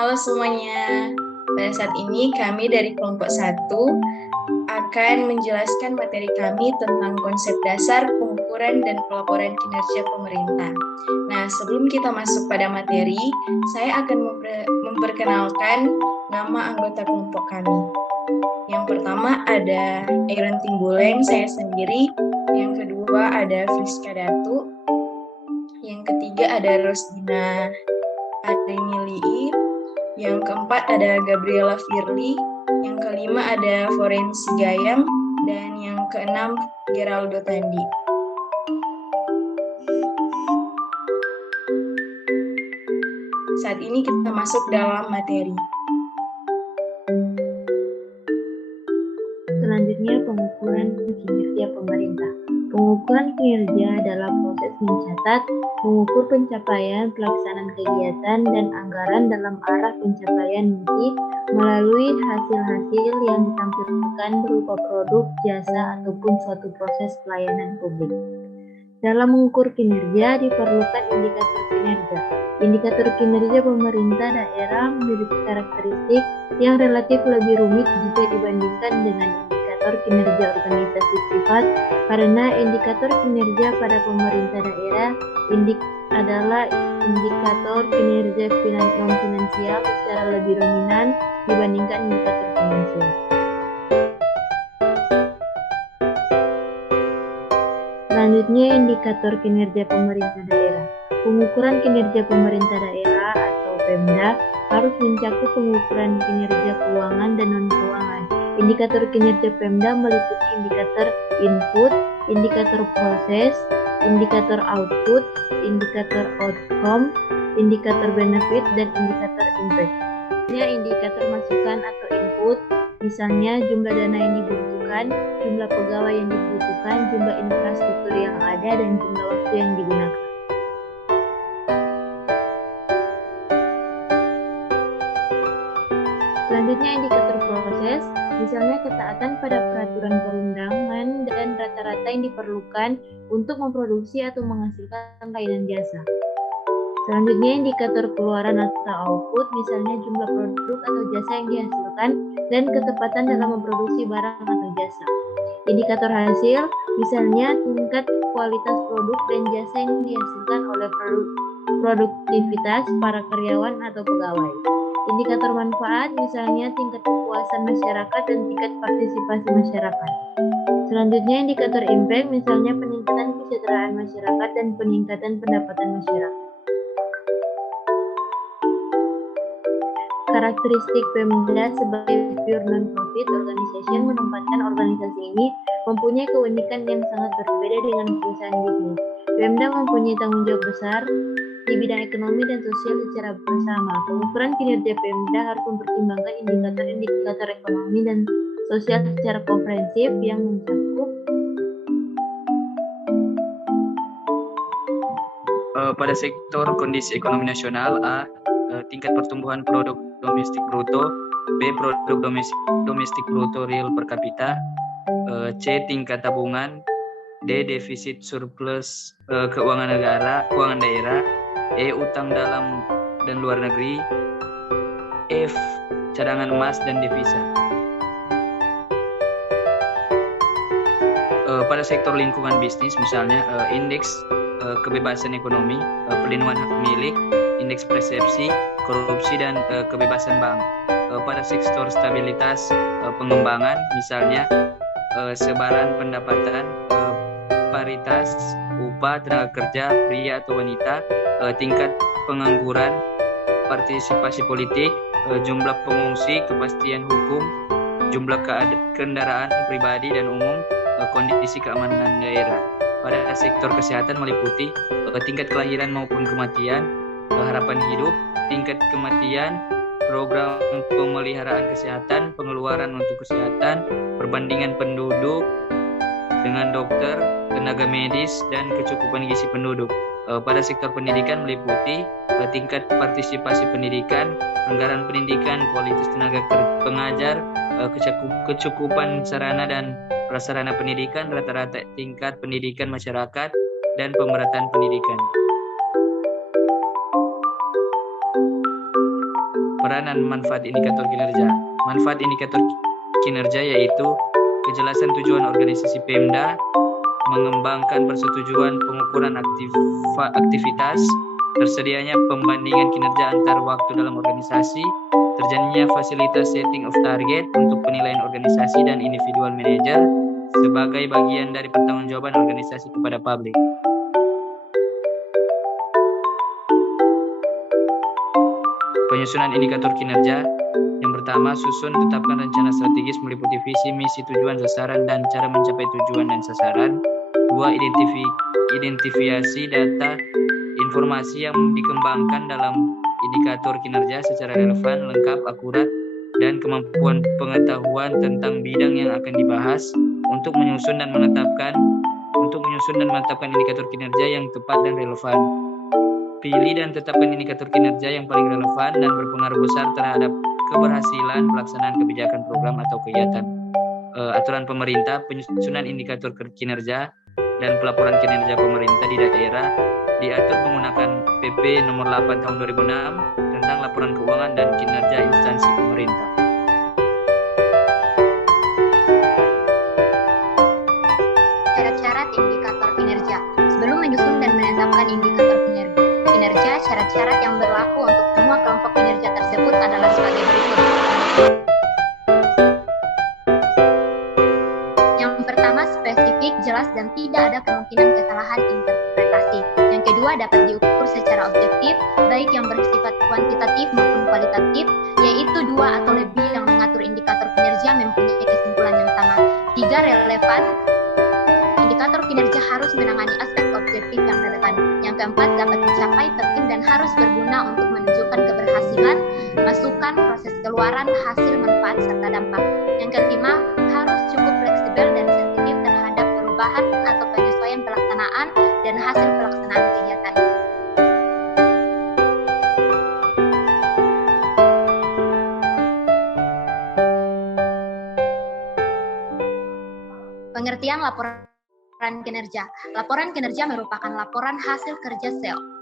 Halo semuanya, pada saat ini kami dari kelompok 1 akan menjelaskan materi kami tentang konsep dasar pengukuran dan pelaporan kinerja pemerintah. Nah, sebelum kita masuk pada materi, saya akan memperkenalkan nama anggota kelompok kami. Yang pertama ada Aaron Timbuleng, saya sendiri. Yang kedua ada Friska Datu. Yang ketiga ada Rosdina Arinilii. Yang keempat ada Gabriela Firly, yang kelima ada Forensi Gayam, dan yang keenam Geraldo Tandi. Saat ini kita masuk dalam materi. Selanjutnya, pengukuran kinerja pemerintah. Pengukuran kinerja adalah proses mencatat, mengukur pencapaian, pelaksanaan kegiatan, dan anggaran dalam arah pencapaian mimpi melalui hasil-hasil yang ditampilkan berupa produk, jasa, ataupun suatu proses pelayanan publik. Dalam mengukur kinerja diperlukan indikator kinerja. Indikator kinerja pemerintah daerah memiliki karakteristik yang relatif lebih rumit jika dibandingkan dengan indikator kinerja organisasi privat, karena indikator kinerja pada pemerintah daerah adalah indikator kinerja non-finansial secara lebih dominan dibandingkan indikator finansial. Selanjutnya, indikator kinerja pemerintah daerah. Pengukuran kinerja pemerintah daerah atau Pemda harus mencakup pengukuran kinerja keuangan dan non-keuangan. Indikator kinerja Pemda meliputi indikator input, indikator proses, indikator output, indikator outcome, indikator benefit, dan indikator impact. Indikator masukan atau input, misalnya jumlah dana yang dibutuhkan, jumlah pegawai yang dibutuhkan, jumlah infrastruktur yang ada, dan jumlah waktu yang digunakan. Selanjutnya, indikator proses, misalnya ketaatan pada peraturan perundangan dan rata-rata yang diperlukan untuk memproduksi atau menghasilkan layanan jasa. Selanjutnya, indikator keluaran atau output, misalnya jumlah produk atau jasa yang dihasilkan dan ketepatan dalam memproduksi barang atau jasa. Indikator hasil, misalnya tingkat kualitas produk dan jasa yang dihasilkan oleh produktivitas para karyawan atau pegawai. Indikator manfaat, misalnya tingkat kepuasan masyarakat dan tingkat partisipasi masyarakat. Selanjutnya, indikator impact, misalnya peningkatan kesejahteraan masyarakat dan peningkatan pendapatan masyarakat. Karakteristik Pemda sebagai pure non-profit organization menempatkan organisasi ini mempunyai keunikan yang sangat berbeda dengan perusahaan bisnis. Pemda mempunyai tanggung jawab besar di bidang ekonomi dan sosial secara bersama. Pengukuran kinerja Pemda harus mempertimbangkan indikator ekonomi dan sosial secara komprehensif yang mencakup pada sektor kondisi ekonomi nasional. A. Tingkat pertumbuhan produk domestik bruto. B. Produk domestik bruto real per kapita. C. Tingkat tabungan. D. Defisit surplus keuangan daerah. E. Utang dalam dan luar negeri. F. Cadangan emas dan devisa. Pada sektor lingkungan bisnis, misalnya indeks kebebasan ekonomi, perlindungan hak milik, indeks persepsi, korupsi, dan kebebasan bank. Pada sektor stabilitas pengembangan, misalnya sebaran pendapatan, paritas upah tenaga kerja pria atau wanita, tingkat pengangguran, partisipasi politik, jumlah pengungsi, kepastian hukum, jumlah kendaraan pribadi dan umum, kondisi keamanan daerah. Pada sektor kesehatan meliputi tingkat kelahiran maupun kematian, harapan hidup, tingkat kematian, program pemeliharaan kesehatan, pengeluaran untuk kesehatan, perbandingan penduduk dengan dokter, tenaga medis, dan kecukupan gizi penduduk. Pada sektor pendidikan meliputi tingkat partisipasi pendidikan, anggaran pendidikan, kualitas tenaga pengajar, kecukupan sarana dan prasarana pendidikan, rata-rata tingkat pendidikan masyarakat, dan pemerataan pendidikan. peran dan manfaat indikator kinerja. Manfaat indikator kinerja yaitu kejelasan tujuan organisasi Pemda, mengembangkan persetujuan pengukuran aktivitas, tersedianya pembandingan kinerja antar waktu dalam organisasi, terjadinya fasilitas setting of target untuk penilaian organisasi dan individual manager sebagai bagian dari pertanggungjawaban organisasi kepada publik. Penyusunan indikator kinerja. Yang pertama, susun tetapkan rencana strategis meliputi visi, misi, tujuan, sasaran, dan cara mencapai tujuan dan sasaran. 2. Identifikasi data informasi yang dikembangkan dalam indikator kinerja secara relevan, lengkap, akurat, dan kemampuan pengetahuan tentang bidang yang akan dibahas untuk menyusun dan menetapkan indikator kinerja yang tepat dan relevan. Pilih dan tetapkan indikator kinerja yang paling relevan dan berpengaruh besar terhadap keberhasilan pelaksanaan kebijakan, program, atau kegiatan. Aturan pemerintah, penyusunan indikator kinerja dan pelaporan kinerja pemerintah di daerah diatur menggunakan PP nomor 8 tahun 2006 tentang laporan keuangan dan kinerja instansi pemerintah. Syarat-syarat indikator kinerja. Sebelum menyusun dan menetapkan indikator kinerja, syarat-syarat yang berlaku untuk semua kelompok kinerja tersebut adalah sebagai berikut. Yang pertama, spesifik, jelas, dan tidak ada kemungkinan kesalahan interpretasi. Yang kedua, dapat diukur secara objektif, baik yang bersifat kuantitatif maupun kualitatif, yaitu 2 atau lebih yang mengatur indikator kinerja mempunyai kesimpulan yang sama. 3. Relevan. Indikator kinerja harus menangani aspek objektif yang relevan. Yang keempat, dapat dicapai, penting, dan harus berguna untuk menunjukkan keberhasilan, masukan, proses keluaran, hasil, manfaat, serta dampak. Yang kelima, harus cukup fleksibel dan sensitif terhadap perubahan atau penyesuaian pelaksanaan dan hasil pelaksanaan kegiatan. Pengertian laporan kinerja. Laporan kinerja merupakan laporan hasil kerja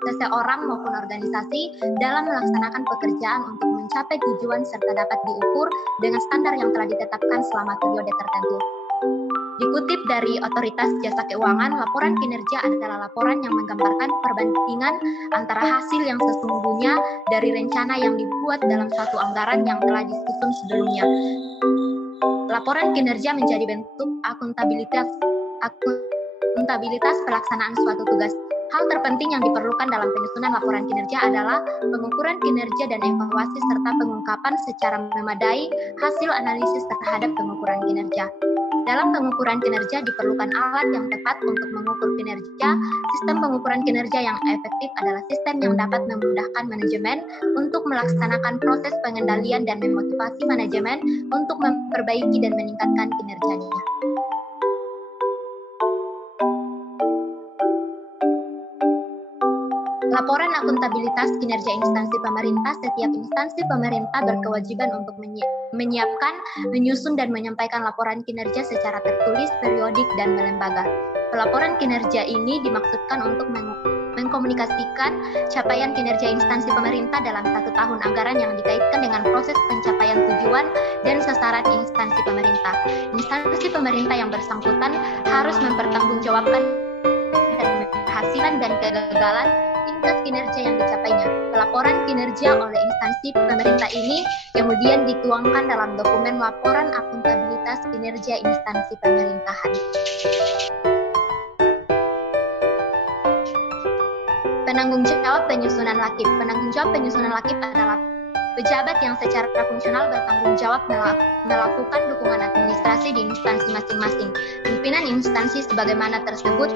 seseorang maupun organisasi dalam melaksanakan pekerjaan untuk mencapai tujuan serta dapat diukur dengan standar yang telah ditetapkan selama periode tertentu. Dikutip dari Otoritas Jasa Keuangan, laporan kinerja adalah laporan yang menggambarkan perbandingan antara hasil yang sesungguhnya dari rencana yang dibuat dalam suatu anggaran yang telah disusun sebelumnya. Laporan kinerja menjadi bentuk akuntabilitas pelaksanaan suatu tugas. Hal terpenting yang diperlukan dalam penyusunan laporan kinerja adalah pengukuran kinerja dan evaluasi serta pengungkapan secara memadai hasil analisis terhadap pengukuran kinerja. Dalam pengukuran kinerja diperlukan alat yang tepat untuk mengukur kinerja. Sistem pengukuran kinerja yang efektif adalah sistem yang dapat memudahkan manajemen untuk melaksanakan proses pengendalian dan memotivasi manajemen untuk memperbaiki dan meningkatkan kinerjanya. Laporan akuntabilitas kinerja instansi pemerintah. Setiap instansi pemerintah berkewajiban untuk menyiapkan, menyusun, dan menyampaikan laporan kinerja secara tertulis, periodik, dan melembaga. Pelaporan kinerja ini dimaksudkan untuk mengkomunikasikan capaian kinerja instansi pemerintah dalam 1 tahun anggaran yang dikaitkan dengan proses pencapaian tujuan dan sasaran instansi pemerintah. Instansi pemerintah yang bersangkutan harus mempertanggungjawabkan keberhasilan dan kegagalan tingkat kinerja yang dicapainya. Pelaporan kinerja oleh instansi pemerintah ini kemudian dituangkan dalam dokumen laporan akuntabilitas kinerja instansi pemerintahan. Penanggung jawab penyusunan lakip. Penanggung jawab penyusunan lakip adalah pejabat yang secara fungsional bertanggung jawab melakukan dukungan administrasi di instansi masing-masing. Pimpinan instansi sebagaimana tersebut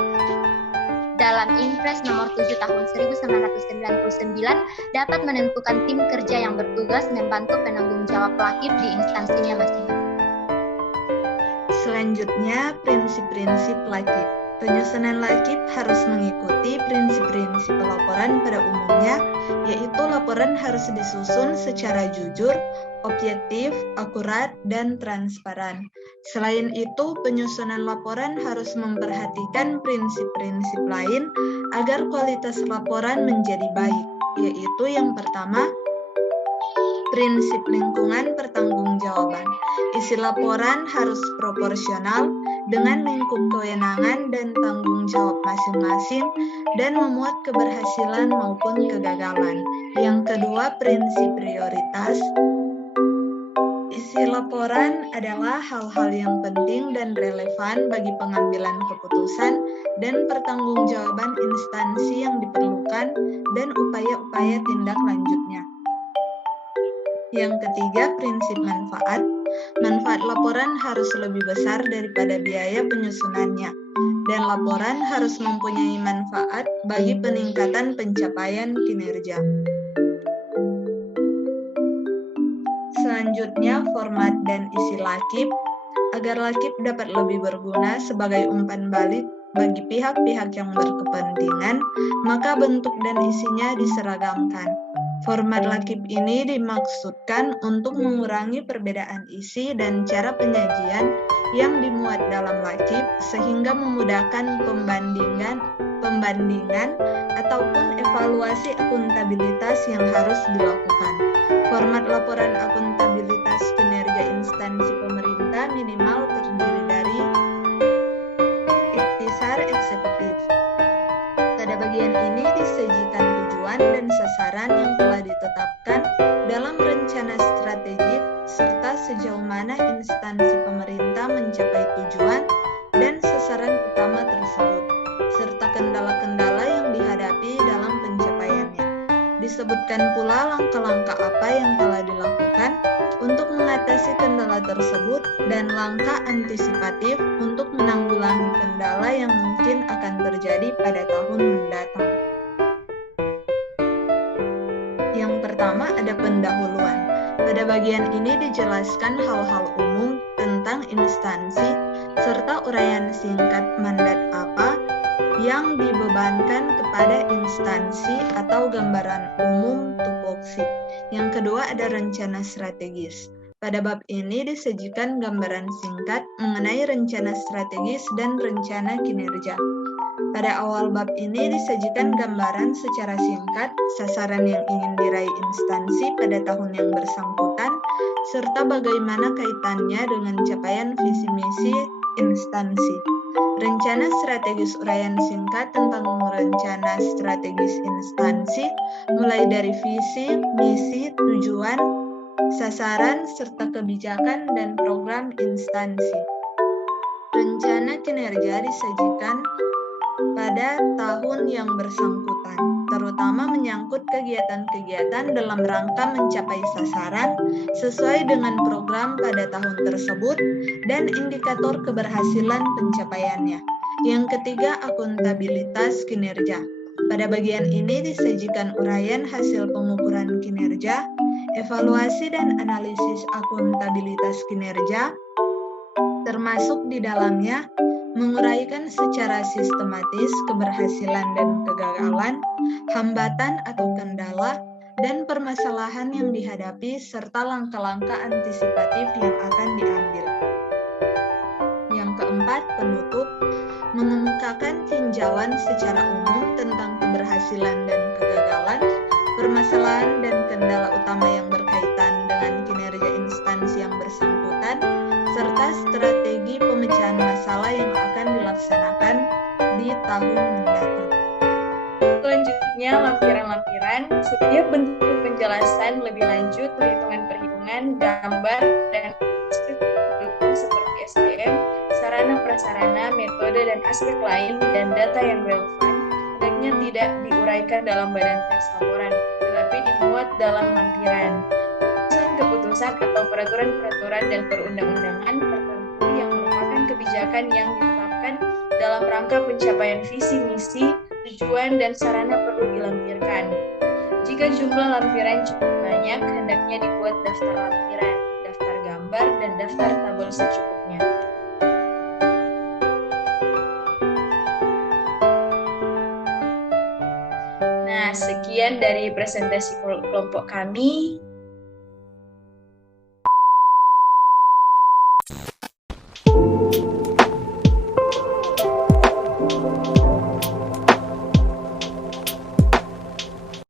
dalam Impres nomor 7 tahun 1999 dapat menentukan tim kerja yang bertugas membantu penanggung jawab lakip di instansinya masing-masing. Selanjutnya, prinsip-prinsip lakip. Penyusunan lakip harus mengikuti prinsip-prinsip pelaporan pada umumnya, yaitu laporan harus disusun secara jujur, objektif, akurat, dan transparan. Selain itu, penyusunan laporan harus memperhatikan prinsip-prinsip lain agar kualitas laporan menjadi baik, yaitu yang pertama, Prinsip lingkungan pertanggungjawaban. Isi laporan harus proporsional dengan lingkup kewenangan dan tanggung jawab masing-masing dan memuat keberhasilan maupun kegagalan. Yang kedua, prinsip prioritas. Isi laporan adalah hal-hal yang penting dan relevan bagi pengambilan keputusan dan pertanggungjawaban instansi yang diperlukan dan upaya-upaya tindak lanjutnya. Yang ketiga, prinsip manfaat. Manfaat laporan harus lebih besar daripada biaya penyusunannya, dan laporan harus mempunyai manfaat bagi peningkatan pencapaian kinerja. Selanjutnya, format dan isi lakip. Agar lakip dapat lebih berguna sebagai umpan balik bagi pihak-pihak yang berkepentingan, maka bentuk dan isinya diseragamkan. Format lakip ini dimaksudkan untuk mengurangi perbedaan isi dan cara penyajian yang dimuat dalam lakip sehingga memudahkan pembandingan ataupun evaluasi akuntabilitas yang harus dilakukan. Format laporan akuntabilitas kinerja instansi pemerintah minimal terdiri dari ikhtisar eksekutif. Pada bagian ini disajikan tujuan dan sasaran yang telah ditetapkan dalam rencana strategik serta sejauh mana instansi pemerintah mencapai tujuan dan sasaran utama tersebut, serta kendala-kendala yang dihadapi dalam pencapaiannya. Disebutkan pula langkah-langkah apa yang telah dilakukan untuk mengatasi kendala tersebut dan langkah antisipatif untuk menanggulangi kendala yang mungkin akan terjadi pada tahun mendatang. Yang pertama ada pendahuluan. Pada bagian ini dijelaskan hal-hal umum tentang instansi serta uraian singkat mandat apa yang dibebankan kepada instansi atau gambaran umum tupoksi. Yang kedua ada rencana strategis. Pada bab ini disajikan gambaran singkat mengenai rencana strategis dan rencana kinerja. Pada awal bab ini disajikan gambaran secara singkat sasaran yang ingin diraih instansi pada tahun yang bersangkutan, serta bagaimana kaitannya dengan capaian visi misi instansi. Rencana strategis uraian singkat tentang rencana strategis instansi, mulai dari visi, misi, tujuan, sasaran, serta kebijakan dan program instansi. Rencana kinerja disajikan pada tahun yang bersangkutan, terutama menyangkut kegiatan-kegiatan dalam rangka mencapai sasaran sesuai dengan program pada tahun tersebut dan indikator keberhasilan pencapaiannya. Yang ketiga, akuntabilitas kinerja. Pada bagian ini disajikan uraian hasil pengukuran kinerja, evaluasi dan analisis akuntabilitas kinerja, termasuk di dalamnya menguraikan secara sistematis keberhasilan dan kegagalan, hambatan atau kendala, dan permasalahan yang dihadapi serta langkah-langkah antisipatif yang akan diambil. Yang keempat, penutup, mengemukakan tinjauan secara umum tentang keberhasilan dan kegagalan, permasalahan dan kendala utama yang berkaitan dengan kinerja instansi yang bersangkutan, serta strategi pemecahan masalah yang akan dilaksanakan di tahun mendatang. Selanjutnya, lampiran-lampiran. Setiap bentuk penjelasan lebih lanjut, perhitungan-perhitungan, gambar, dan aspek pendukung seperti SDM, sarana-prasarana, metode, dan aspek lain, dan data yang relevan, hendaknya tidak diuraikan dalam badan teks laporan, tetapi dimuat dalam lampiran. Keputusan atau peraturan-peraturan dan perundang-undangan tertentu yang merupakan kebijakan yang ditetapkan dalam rangka pencapaian visi misi, tujuan, dan sarana perlu dilampirkan. Jika jumlah lampiran cukup banyak, hendaknya dibuat daftar lampiran, daftar gambar, dan daftar tabel secukupnya. Nah, sekian dari presentasi kelompok kami.